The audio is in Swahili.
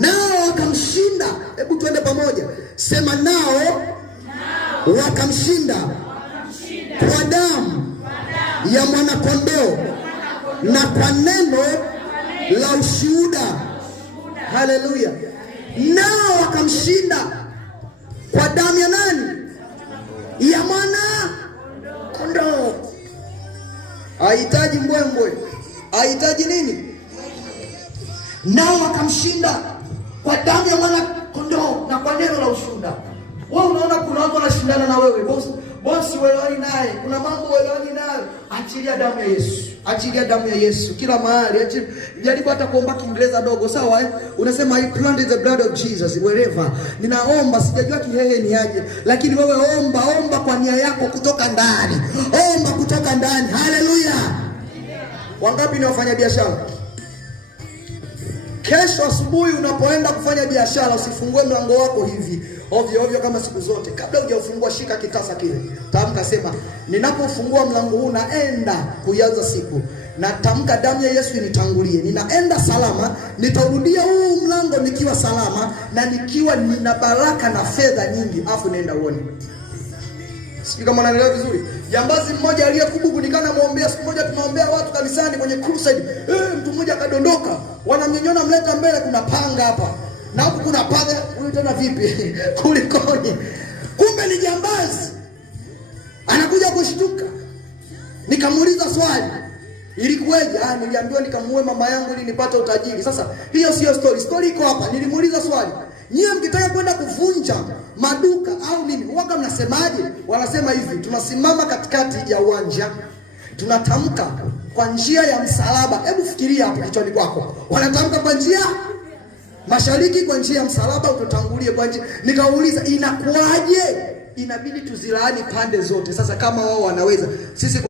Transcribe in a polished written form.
nao wakamshinda. Hebu tuende pamoja, sema nao wakamshinda kwa damu ya mwanakondoo na kwa neno la ushuhuda. Haleluya! Nao wakamshinda kwa damu ya nani? Ya mwana kondoo. Hahitaji mbwembwe, hahitaji nini? Nao wakamshinda kwa damu ya mwana kondoo na kwa neno la ushuhuda. Wewe unaona kuna watu wanashindana na wewe, bosi welewani naye, kuna mambo welewani nayo. Achilia damu ya Yesu, achilia damu ya Yesu kila mahali. Jaribu hata kuomba Kiingereza dogo, sawa Unasema I plead the blood of Jesus wherever. Ninaomba, sijajua Kihehe ni aje, lakini wewe omba kwa nia yako kutoka ndani. Omba kutoka ndani. Haleluya! Wangapi ni wafanya biashara? Kesho asubuhi unapoenda kufanya biashara, usifungue mlango wako hivi ovyo kama siku zote. Kabla hujafungua, shika kitasa kile, tamka, sema, ninapofungua mlango huu naenda kuanza siku, na tamka damu ya Yesu initangulie. Ninaenda salama, nitarudia huu mlango nikiwa salama na nikiwa nina baraka na fedha nyingi. Afu nenda uone. Sijui kama unaelewa vizuri. Jambazi mmoja aliyekubuku nikana muombea, siku moja tunaombea watu kanisani kwenye crusade. Mtu mmoja akadondoka. Wanamnyonyona, mleta mbele, kuna panga hapa. Na huku kuna panga, huyu tena vipi? Kulikoni? Kumbe ni jambazi. Anakuja kushtuka. Nikamuuliza swali. Ilikuwaje? Niliambiwa nikamuue mama yangu ili nipate utajiri. Sasa hiyo sio story. Story iko hapa. Nilimuuliza swali. Nyie mkitaka kwenda kuvunja maduka au nini, waka mnasemaje? Wanasema hivi, tunasimama katikati ya uwanja, tunatamka kwa njia ya msalaba. Hebu fikiria hapo kichwani kwako. Wanatamka kwa njia mashariki, kwa njia ya msalaba, ututangulie kwa njia. Nikauliza inakuaje? Inabidi tuzilaani pande zote. Sasa kama wao wanaweza, sisi